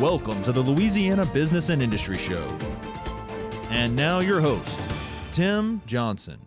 Welcome to the Louisiana Business and Industry Show. And now your host, Tim Johnson.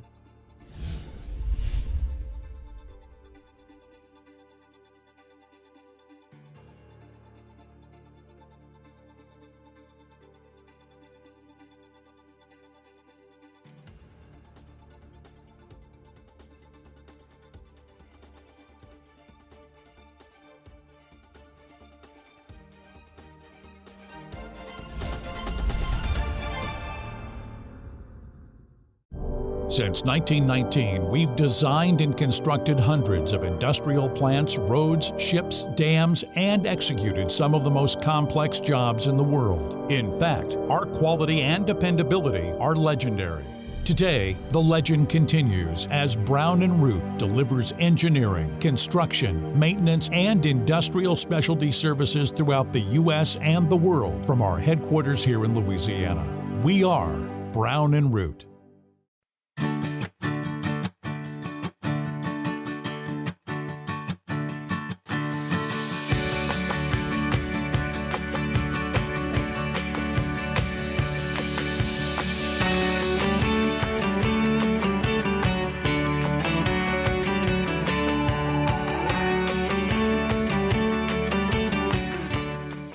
Since 1919, we've designed and constructed hundreds of industrial plants, roads, ships, dams, and executed some of the most complex jobs in the world. In fact, our quality and dependability are legendary. Today, the legend continues as Brown & Root delivers engineering, construction, maintenance, and industrial specialty services throughout the U.S. and the world from our headquarters here in Louisiana. We are Brown & Root.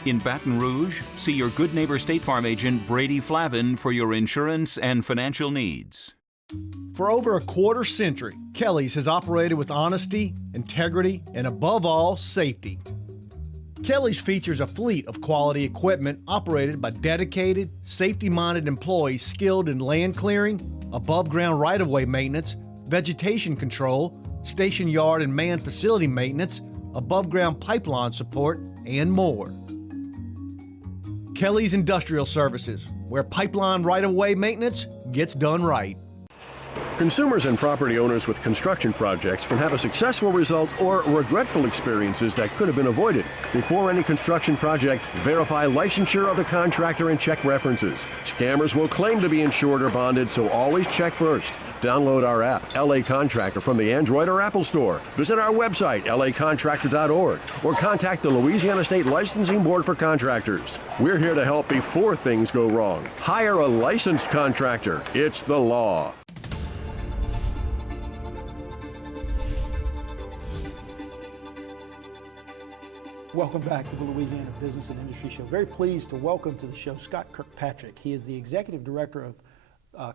In Baton Rouge, see your Good Neighbor State Farm agent Brady Flavin for your insurance and financial needs. For over a quarter century, Kelly's has operated with honesty, integrity, and above all, safety. Kelly's features a fleet of quality equipment operated by dedicated, safety-minded employees skilled in land clearing, above-ground right-of-way maintenance, vegetation control, station yard and manned facility maintenance, above-ground pipeline support, and more. Kelly's Industrial Services, where pipeline right-of-way maintenance gets done right. Consumers and property owners with construction projects can have a successful result or regretful experiences that could have been avoided. Before any construction project, verify licensure of the contractor and check references. Scammers will claim to be insured or bonded, so always check first. Download our app, LA Contractor, from the Android or Apple Store. Visit our website, lacontractor.org, or contact the Louisiana State Licensing Board for Contractors. We're here to help before things go wrong. Hire a licensed contractor. It's the law. Welcome back to the Louisiana Business and Industry Show. Very pleased to welcome to the show Scott Kirkpatrick. He is the Executive Director of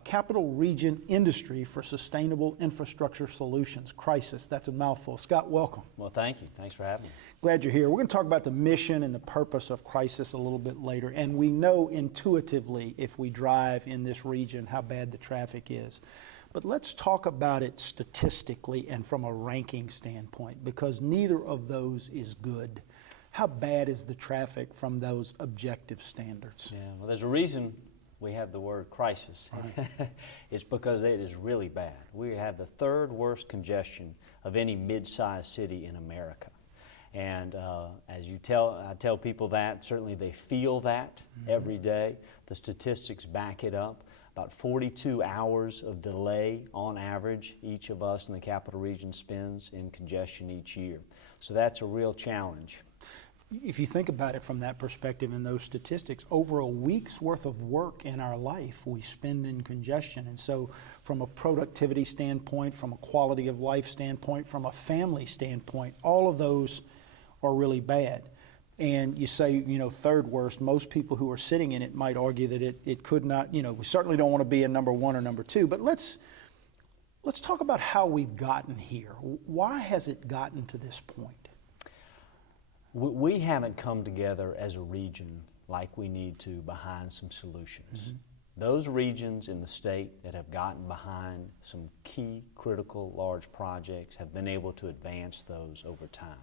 Capital Region Industry for Sustainable Infrastructure Solutions, CRISIS. That's a mouthful. Scott, welcome. Well, thank you. Thanks for having me. Glad you're here. We're going to talk about the mission and the purpose of CRISIS a little bit later. And we know intuitively, if we drive in this region, how bad the traffic is. But let's talk about it statistically and from a ranking standpoint, because neither of those is good. How bad is the traffic from those objective standards? Yeah, well, there's a reason we have the word crisis. Right. It's because it is really bad. We have the third worst congestion of any mid-sized city in America. And as I tell people that, certainly they feel that every day. The statistics back it up. About 42 hours of delay on average each of us in the Capital Region spends in congestion each year. So that's a real challenge. If you think about it from that perspective and those statistics, over a week's worth of work in our life we spend in congestion. And so from a productivity standpoint, from a quality of life standpoint, from a family standpoint, all of those are really bad. And you say, third worst, most people who are sitting in it might argue that it could not, we certainly don't want to be in number one or number two, but let's talk about how we've gotten here. Why has it gotten to this point? We haven't come together as a region like we need to behind some solutions. Mm-hmm. Those regions in the state that have gotten behind some key, critical, large projects have been able to advance those over time.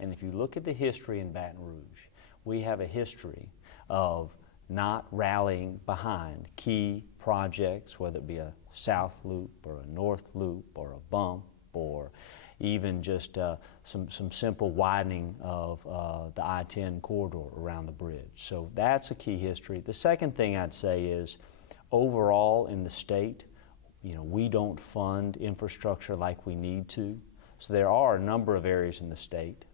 And if you look at the history in Baton Rouge, we have a history of not rallying behind key projects, whether it be a south loop or a north loop or a bump or even just some simple widening of the I-10 corridor around the bridge. So that's a key history. The second thing I'd say is overall in the state, we don't fund infrastructure like we need to. So there are a number of areas in the state,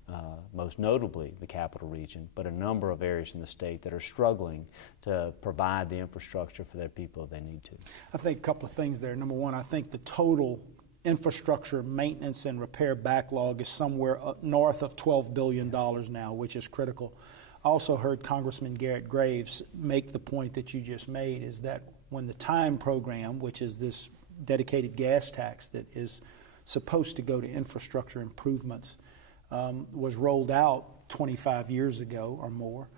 most notably the capital region, but a number of areas in the state that are struggling to provide the infrastructure for their people they need to. I think a couple of things there. Number one, I think the total infrastructure maintenance and repair backlog is somewhere north of $12 billion now, which is critical. I also heard Congressman Garrett Graves make the point that you just made, is that when the TIME program, which is this dedicated gas tax that is supposed to go to infrastructure improvements, was rolled out 25 years ago or more,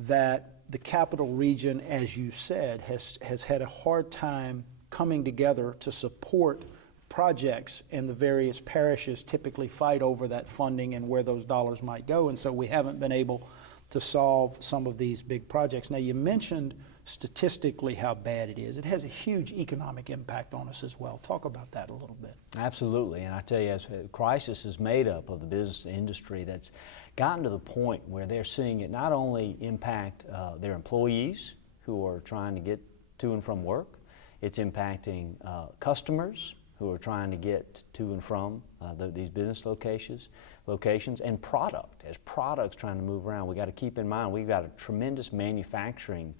that the capital region, as you said, has had a hard time coming together to support projects, and the various parishes typically fight over that funding and where those dollars might go, and so we haven't been able to solve some of these big projects. Now, you mentioned statistically how bad it is. It has a huge economic impact on us as well. Talk about that a little bit. Absolutely, and I tell you, crisis is made up of the business industry that's gotten to the point where they're seeing it not only impact their employees who are trying to get to and from work, it's impacting customers who are trying to get to and from these business locations, and product. As products trying to move around, we got to keep in mind we've got a tremendous manufacturing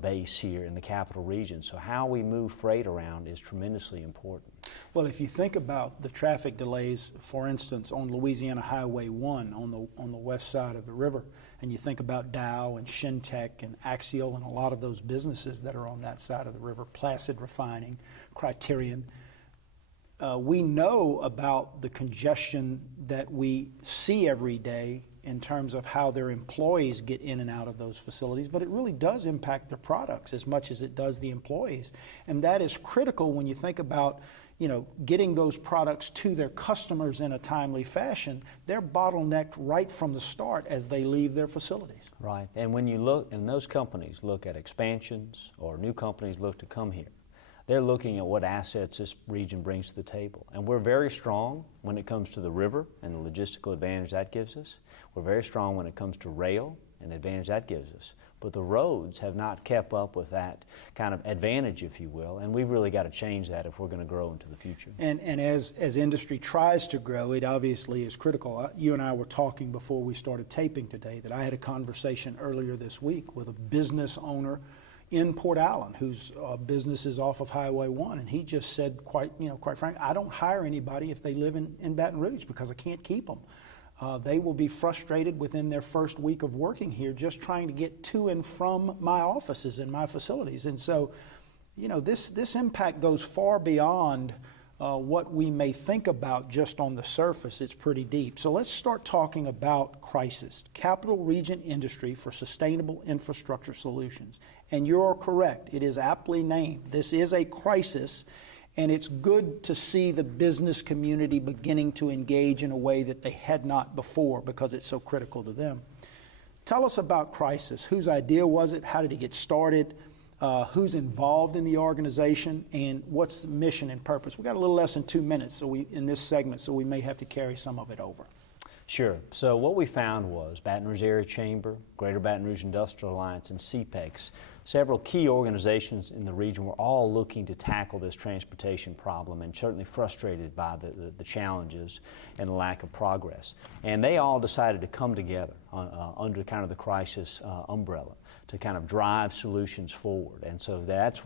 base here in the capital region. So how we move freight around is tremendously important. Well, if you think about the traffic delays, for instance, on Louisiana Highway 1 on the west side of the river, and you think about Dow and Shintech and Axial and a lot of those businesses that are on that side of the river, Placid Refining, Criterion, we know about the congestion that we see every day in terms of how their employees get in and out of those facilities, but it really does impact their products as much as it does the employees. And that is critical when you think about, getting those products to their customers in a timely fashion. They're bottlenecked right from the start as they leave their facilities. Right, and when you look, and those companies look at expansions or new companies look to come here, they're looking at what assets this region brings to the table. And we're very strong when it comes to the river and the logistical advantage that gives us. We're very strong when it comes to rail and the advantage that gives us. But the roads have not kept up with that kind of advantage, if you will, and we've really got to change that if we're going to grow into the future. And as industry tries to grow, it obviously is critical. You and I were talking before we started taping today that I had a conversation earlier this week with a business owner in Port Allen, whose business is off of Highway 1, and he just said, quite frankly, I don't hire anybody if they live in Baton Rouge because I can't keep them. They will be frustrated within their first week of working here just trying to get to and from my offices and my facilities. And so, this impact goes far beyond what we may think about just on the surface. It's pretty deep. So let's start talking about crisis, Capital Region Industry for Sustainable Infrastructure Solutions. And you're correct, it is aptly named. This is a crisis, and it's good to see the business community beginning to engage in a way that they had not before because it's so critical to them. Tell us about crisis. Whose idea was it? How did it get started? Who's involved in the organization, and what's the mission and purpose? We've got a little less than 2 minutes in this segment, so we may have to carry some of it over. Sure. So what we found was Baton Rouge Area Chamber, Greater Baton Rouge Industrial Alliance, and CPEX, several key organizations in the region were all looking to tackle this transportation problem and certainly frustrated by the challenges and the lack of progress. And they all decided to come together under kind of the crisis umbrella to kind of drive solutions forward. And so that's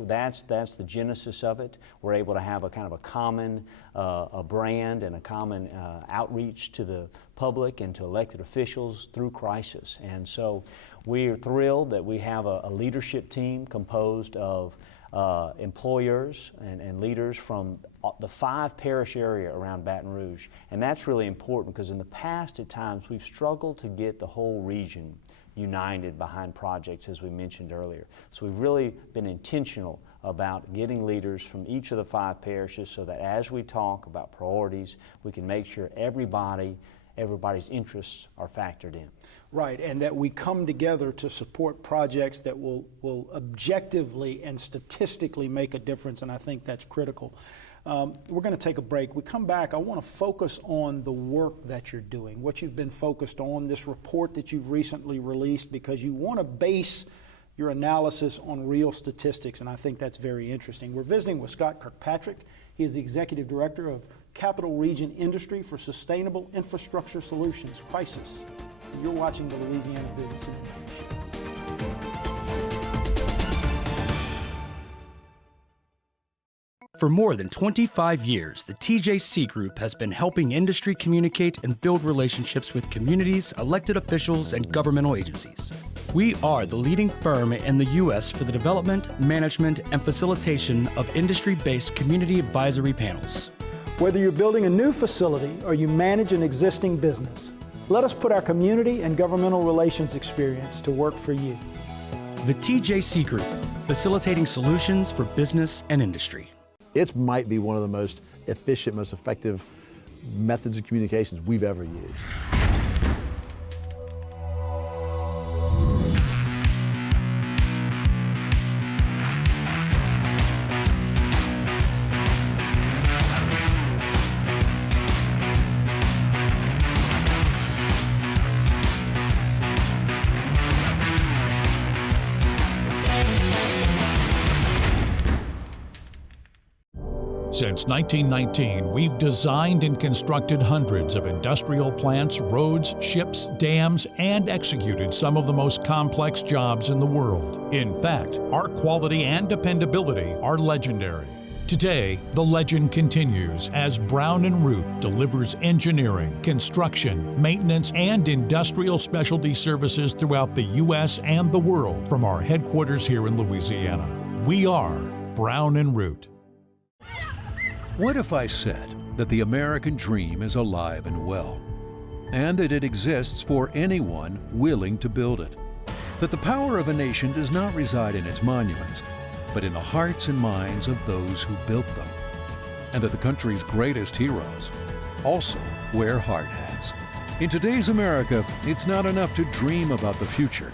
the genesis of it. We're able to have a kind of a common a brand and a common outreach to the public and to elected officials through crisis. And so we're thrilled that we have a leadership team composed of employers and leaders from the 5 parish area around Baton Rouge. And that's really important because in the past at times we've struggled to get the whole region united behind projects, as we mentioned earlier. So we've really been intentional about getting leaders from each of the 5 parishes so that as we talk about priorities, we can make sure everybody's interests are factored in. Right, and that we come together to support projects that will objectively and statistically make a difference, and I think that's critical. We're going to take a break. We come back, I want to focus on the work that you're doing, what you've been focused on, this report that you've recently released, because you want to base your analysis on real statistics, and I think that's very interesting. We're visiting with Scott Kirkpatrick. He is the Executive Director of Capital Region Industry for Sustainable Infrastructure Solutions, Crisis. And you're watching the Louisiana Business and Industry Show. For more than 25 years, the TJC Group has been helping industry communicate and build relationships with communities, elected officials, and governmental agencies. We are the leading firm in the U.S. for the development, management, and facilitation of industry-based community advisory panels. Whether you're building a new facility or you manage an existing business, let us put our community and governmental relations experience to work for you. The TJC Group, facilitating solutions for business and industry. It might be one of the most efficient, most effective methods of communications we've ever used. Since 1919, we've designed and constructed hundreds of industrial plants, roads, ships, dams, and executed some of the most complex jobs in the world. In fact, our quality and dependability are legendary. Today, the legend continues as Brown & Root delivers engineering, construction, maintenance, and industrial specialty services throughout the U.S. and the world from our headquarters here in Louisiana. We are Brown & Root. What if I said that the American dream is alive and well, and that it exists for anyone willing to build it? That the power of a nation does not reside in its monuments, but in the hearts and minds of those who built them, and that the country's greatest heroes also wear hard hats. In today's America, it's not enough to dream about the future.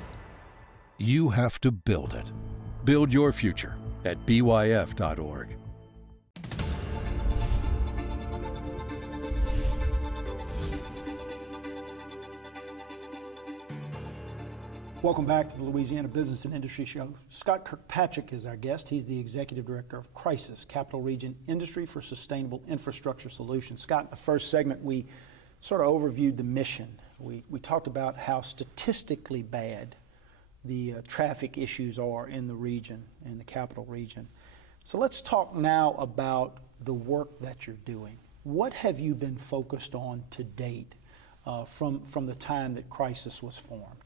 You have to build it. Build your future at byf.org. Welcome back to the Louisiana Business and Industry Show. Scott Kirkpatrick is our guest. He's the Executive Director of Crisis, Capital Region Industry for Sustainable Infrastructure Solutions. Scott, in the first segment, we sort of overviewed the mission. We talked about how statistically bad the traffic issues are in the region, in the capital region. So let's talk now about the work that you're doing. What have you been focused on to date from the time that Crisis was formed?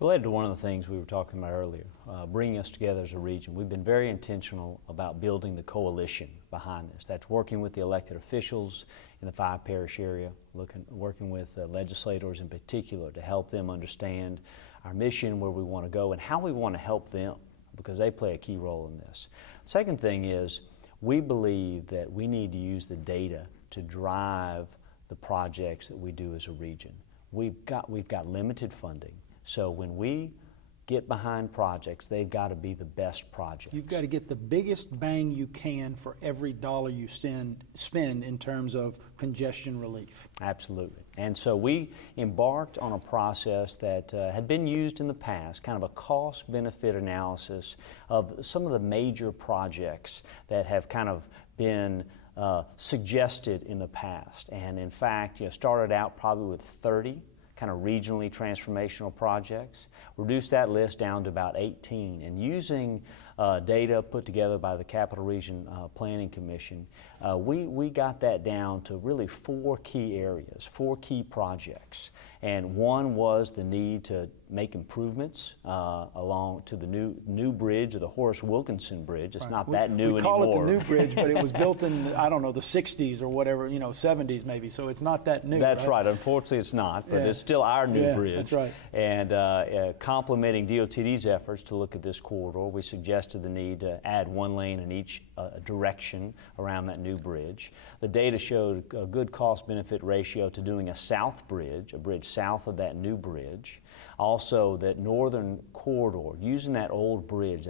Related to one of the things we were talking about earlier, bringing us together as a region, we've been very intentional about building the coalition behind this. That's working with the elected officials in the 5-parish area, working with legislators in particular to help them understand our mission, where we want to go, and how we want to help them, because they play a key role in this. Second thing is, we believe that we need to use the data to drive the projects that we do as a region. We've got limited funding. So when we get behind projects, they've got to be the best projects. You've got to get the biggest bang you can for every dollar you spend in terms of congestion relief. Absolutely. And so we embarked on a process that had been used in the past, kind of a cost-benefit analysis of some of the major projects that have kind of been suggested in the past. And in fact, started out probably with 30 kind of regionally transformational projects, reduced that list down to about 18, and using data put together by the Capital Region Planning Commission, we got that down to really 4 key areas, 4 key projects. And one was the need to make improvements along to the new bridge, or the Horace Wilkinson Bridge. It's not that new anymore. We call it the new bridge, but it was built in, I don't know, the 60s or whatever, 70s maybe, so it's not that new. That's right. Unfortunately, it's not, but it's still our new bridge. That's right. And complementing DOTD's efforts to look at this corridor, we suggested the need to add 1 lane in each direction around that new bridge. The data showed a good cost-benefit ratio to doing a south bridge, a bridge south of that new bridge. Also, that northern corridor, using that old bridge is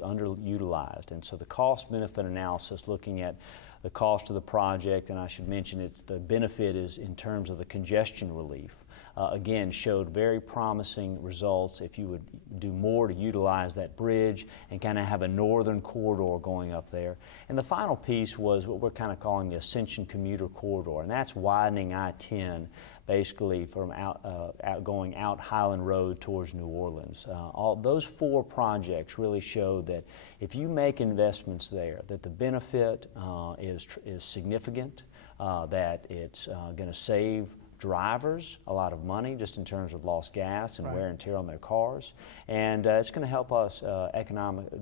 underutilized. And so the cost-benefit analysis, looking at the cost of the project, and I should mention the benefit is in terms of the congestion relief. again, showed very promising results if you would do more to utilize that bridge and kind of have a northern corridor going up there. And the final piece was what we're kind of calling the Ascension Commuter Corridor, and that's widening I-10 basically from going out Highland Road towards New Orleans. All those 4 projects really showed that if you make investments there, that the benefit is significant, that it's going to save drivers a lot of money just in terms of lost gas and wear and tear on their cars, and it's going to help us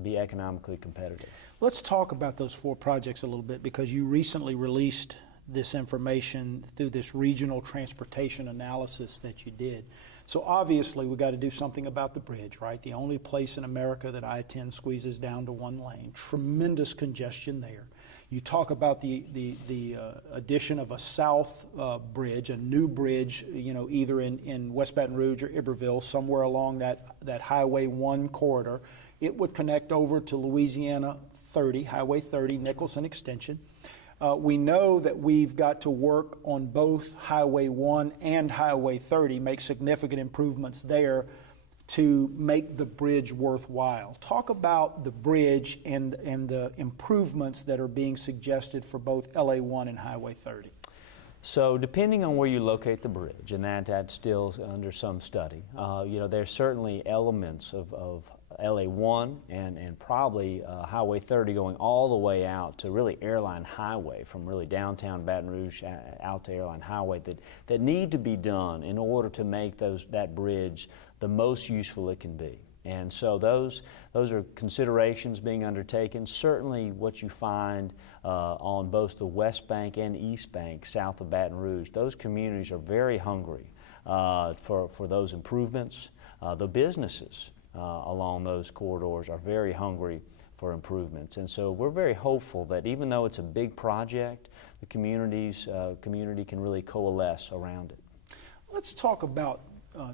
be economically competitive. Let's talk about those 4 projects a little bit, because you recently released this information through this regional transportation analysis that you did. So obviously we got to do something about the bridge, right? The only place in America that I-10 squeezes down to 1 lane. Tremendous congestion there. You talk about the addition of a south bridge, a new bridge, you know, either in West Baton Rouge or Iberville, somewhere along that Highway 1 corridor. It would connect over to Louisiana 30, Highway 30, Nicholson Extension. We know that we've got to work on both Highway 1 and Highway 30, make significant improvements there to make the bridge worthwhile. Talk about the bridge and the improvements that are being suggested for both LA1 and Highway 30. So depending on where you locate the bridge, and that's still under some study, you know, there's certainly elements of LA1 and probably Highway 30 going all the way out to really Airline Highway, from really downtown Baton Rouge out to Airline Highway, that need to be done in order to make that bridge the most useful it can be. And so those are considerations being undertaken. Certainly what you find on both the West Bank and East Bank south of Baton Rouge, those communities are very hungry for those improvements. The businesses along those corridors are very hungry for improvements. And so we're very hopeful that even though it's a big project, the community can really coalesce around it. Let's talk about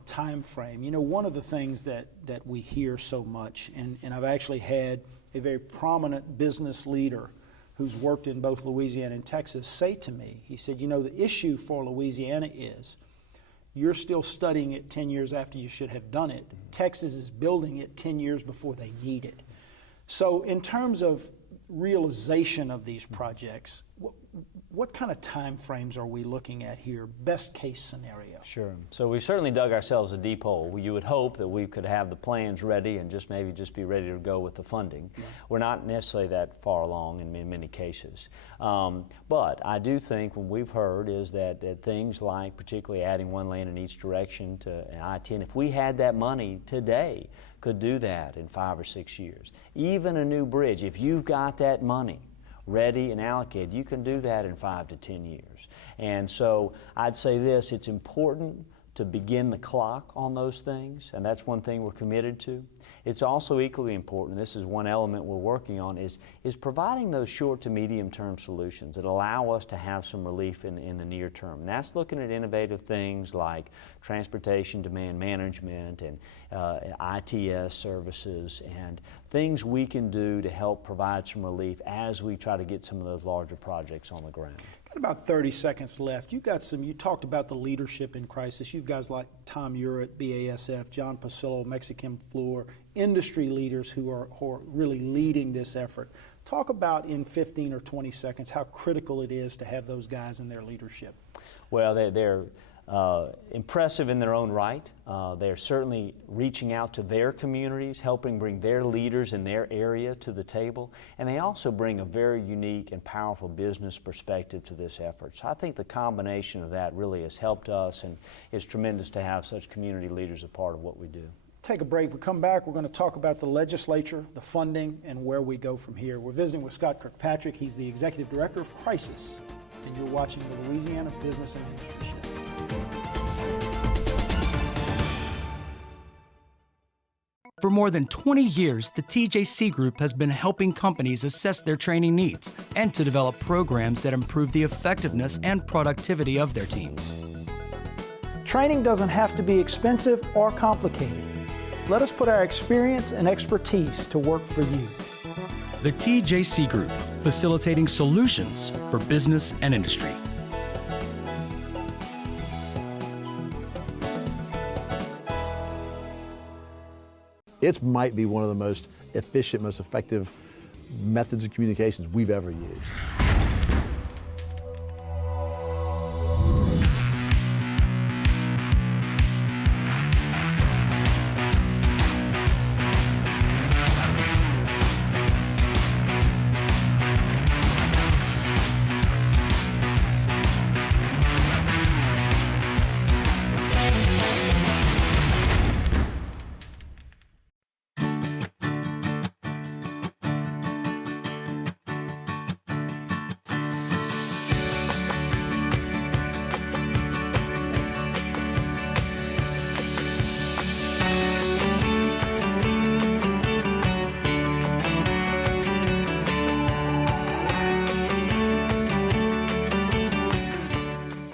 time frame. You know, one of the things that we hear so much, and I've actually had a very prominent business leader who's worked in both Louisiana and Texas say to me, he said, you know, the issue for Louisiana is you're still studying it 10 years after you should have done it. Texas is building it 10 years before they need it. So in terms of realization of these projects, what kind of time frames are we looking at here, best case scenario? Sure. So we've certainly dug ourselves a deep hole. You would hope that we could have the plans ready and maybe be ready to go with the funding. Yeah. We're not necessarily that far along in many cases. But I do think what we've heard is that things like particularly adding 1 lane in each direction to I-10, if we had that money today, could do that in 5 or 6 years. Even a new bridge, if you've got that money ready and allocated, you can do that in 5 to 10 years. And so I'd say this, it's important to begin the clock on those things, and that's one thing we're committed to. It's also equally important, this is one element we're working on, is providing those short to medium term solutions that allow us to have some relief in the near term. And that's looking at innovative things like transportation demand management and ITS services and things we can do to help provide some relief as we try to get some of those larger projects on the ground. Got about 30 seconds left. You talked about the leadership in crisis. You've guys like Tom Urett, BASF, John Pasillo, Mexican Fluor, industry leaders who are really leading this effort. Talk about in 15 or 20 seconds how critical it is to have those guys in their leadership. Well, they're impressive in their own right. They're certainly reaching out to their communities, helping bring their leaders in their area to the table, and they also bring a very unique and powerful business perspective to this effort. So I think the combination of that really has helped us, and it's tremendous to have such community leaders a part of what we do. Take a break. We come back, we're going to talk about the legislature, the funding, and where we go from here. We're visiting with Scott Kirkpatrick. He's the Executive Director of Crisis, and you're watching the Louisiana Business and Industry Show. For more than 20 years, the TJC Group has been helping companies assess their training needs and to develop programs that improve the effectiveness and productivity of their teams. Training doesn't have to be expensive or complicated. Let us put our experience and expertise to work for you. The TJC Group, facilitating solutions for business and industry. It might be one of the most efficient, most effective methods of communications we've ever used.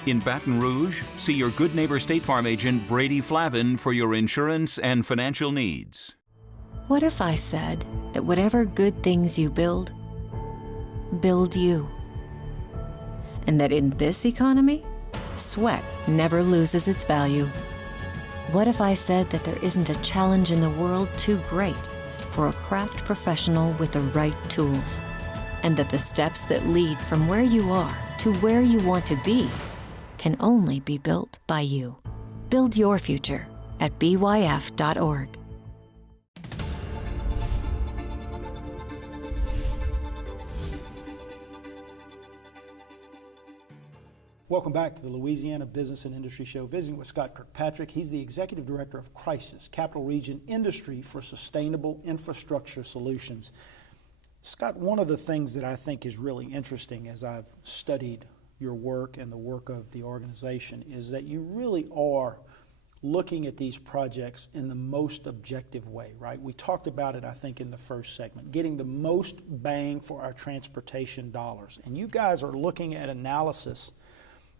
In Baton Rouge, see your Good Neighbor State Farm agent Brady Flavin for your insurance and financial needs. What if I said that whatever good things you build you? And that in this economy, sweat never loses its value? What if I said that there isn't a challenge in the world too great for a craft professional with the right tools? And that the steps that lead from where you are to where you want to be can only be built by you. Build your future at byf.org. Welcome back to the Louisiana Business and Industry Show, visiting with Scott Kirkpatrick. He's the Executive Director of Crisis, Capital Region Industry for Sustainable Infrastructure Solutions. Scott, one of the things that I think is really interesting as I've studied your work and the work of the organization is that you really are looking at these projects in the most objective way, right? We talked about it, I think, in the first segment, getting the most bang for our transportation dollars. And you guys are looking at analysis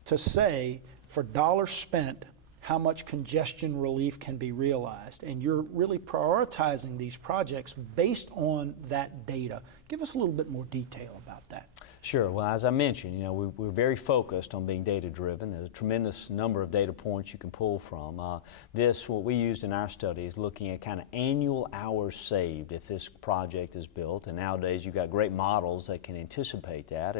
to say, for dollars spent, how much congestion relief can be realized. And you're really prioritizing these projects based on that data. Give us a little bit more detail about that. Sure. Well, as I mentioned, we're very focused on being data-driven. There's a tremendous number of data points you can pull from. What we used in our study is looking at kind of annual hours saved if this project is built. And nowadays, you've got great models that can anticipate that.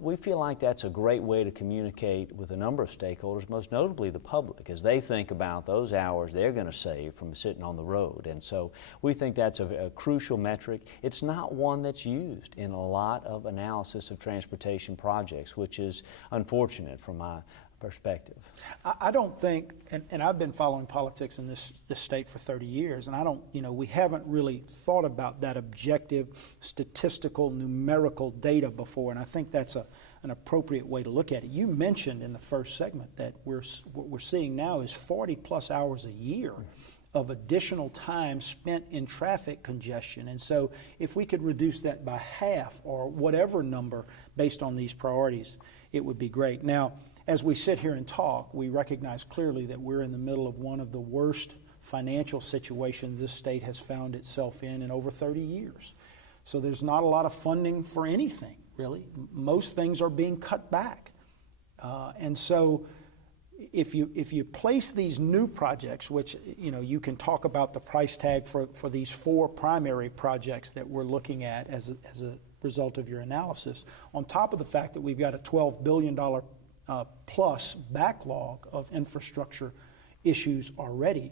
We feel like that's a great way to communicate with a number of stakeholders, most notably the public, as they think about those hours they're going to save from sitting on the road. And so we think that's a crucial metric. It's not one that's used in a lot of analysis of transportation projects, which is unfortunate from my perspective. I don't think, and I've been following politics in this state for 30 years, and we haven't really thought about that objective, statistical, numerical data before, and I think that's an appropriate way to look at it. You mentioned in the first segment that what we're seeing now is 40 plus hours a year of additional time spent in traffic congestion. And so if we could reduce that by half or whatever number based on these priorities, it would be great. Now, as we sit here and talk, we recognize clearly that we're in the middle of one of the worst financial situations this state has found itself in over 30 years. So there's not a lot of funding for anything, really. Most things are being cut back. And so if you place these new projects, which you can talk about the price tag for these 4 primary projects that we're looking at as a result of your analysis, on top of the fact that we've got a $12 billion plus backlog of infrastructure issues already.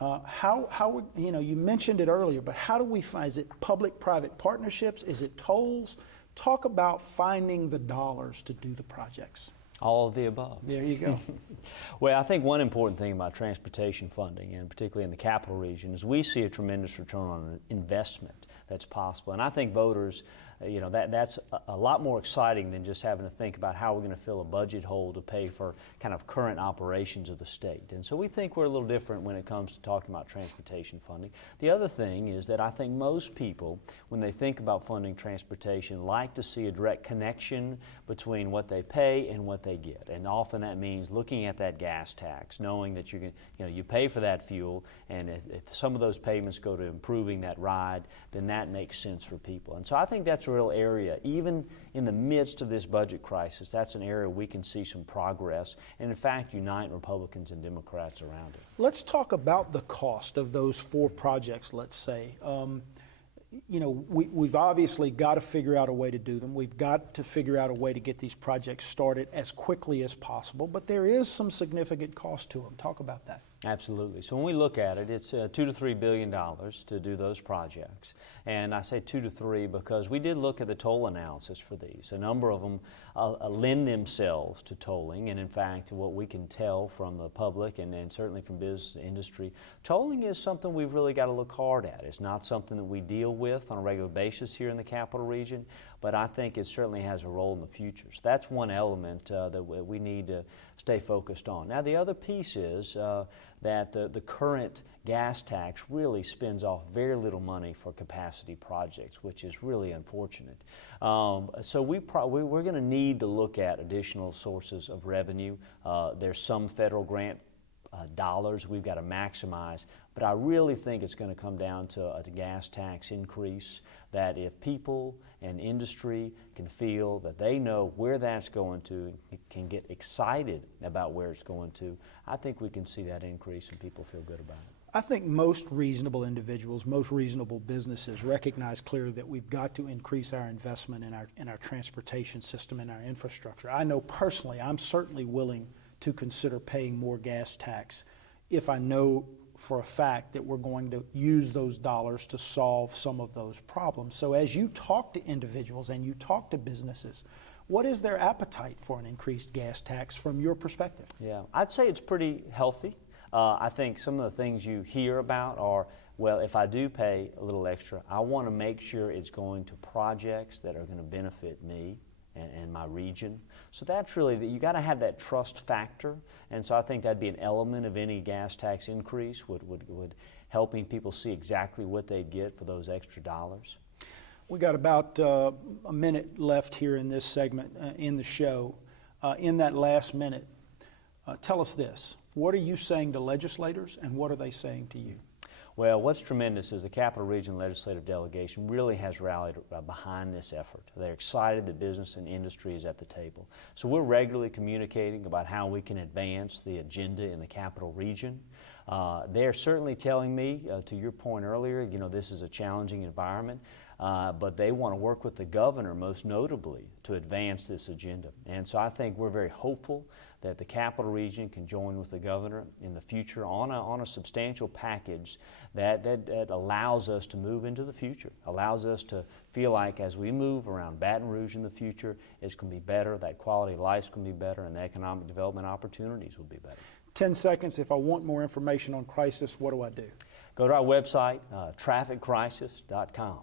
You mentioned it earlier, but how do we find, is it public-private partnerships? Is it tolls? Talk about finding the dollars to do the projects. All of the above. There you go. Well, I think one important thing about transportation funding, and particularly in the capital region, is we see a tremendous return on investment that's possible. And I think voters, that's a lot more exciting than just having to think about how we're going to fill a budget hole to pay for kind of current operations of the state. And so we think we're a little different when it comes to talking about transportation funding. The other thing is that I think most people, when they think about funding transportation, like to see a direct connection between what they pay and what they get. And often that means looking at that gas tax, knowing that you pay for that fuel, and if some of those payments go to improving that ride, then that makes sense for people. And so I think that's that's a real area. Even in the midst of this budget crisis, that's an area we can see some progress and, in fact, unite Republicans and Democrats around it. Let's talk about the cost of those 4 projects, let's say. You know, we've obviously got to figure out a way to do them. We've got to figure out a way to get these projects started as quickly as possible, but there is some significant cost to them. Talk about that. Absolutely. So when we look at it, it's $2 to $3 billion to do those projects. And I say 2 to 3 because we did look at the toll analysis for these. A number of them lend themselves to tolling, and in fact, what we can tell from the public and certainly from business industry, tolling is something we've really got to look hard at. It's not something that we deal with on a regular basis here in the Capital Region, but I think it certainly has a role in the future. So that's one element that we need to stay focused on. Now, the other piece is that the current gas tax really spends off very little money for capacity projects, which is really unfortunate. So we're going to need to look at additional sources of revenue. There's some federal grant dollars we've got to maximize, but I really think it's going to come down to a gas tax increase, that if people and industry can feel that they know where that's going to, can get excited about where it's going to, I think we can see that increase and people feel good about it. I think most reasonable individuals, most reasonable businesses recognize clearly that we've got to increase our investment in our transportation system and our infrastructure. I know personally, I'm certainly willing to consider paying more gas tax if I know for a fact that we're going to use those dollars to solve some of those problems. So as you talk to individuals and you talk to businesses, what is their appetite for an increased gas tax from your perspective? Yeah, I'd say it's pretty healthy. I think some of the things you hear about are, well, if I do pay a little extra, I want to make sure it's going to projects that are going to benefit me and my region. So that's really, you got to have that trust factor, and so I think that'd be an element of any gas tax increase, would helping people see exactly what they'd get for those extra dollars. We got about a minute left here in this segment in the show. In that last minute, tell us this. What are you saying to legislators, and what are they saying to you? Well, what's tremendous is the Capital Region Legislative Delegation really has rallied behind this effort. They're excited that business and industry is at the table. So we're regularly communicating about how we can advance the agenda in the Capital Region. They're certainly telling me, to your point earlier, you know, this is a challenging environment, but they want to work with the governor, most notably, to advance this agenda. And so I think we're very hopeful that the Capital Region can join with the governor in the future on a substantial package that allows us to move into the future, allows us to feel like as we move around Baton Rouge in the future, it's going to be better, that quality of life is going to be better, and the economic development opportunities will be better. 10 seconds. If I want more information on crisis, what do I do? Go to our website, trafficcrisis.com.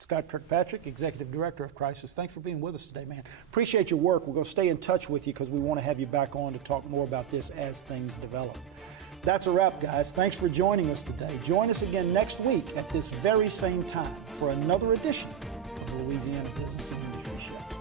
Scott Kirkpatrick, Executive Director of Crisis. Thanks for being with us today, man. Appreciate your work. We're going to stay in touch with you because we want to have you back on to talk more about this as things develop. That's a wrap, guys. Thanks for joining us today. Join us again next week at this very same time for another edition of the Louisiana Business and Industry Show.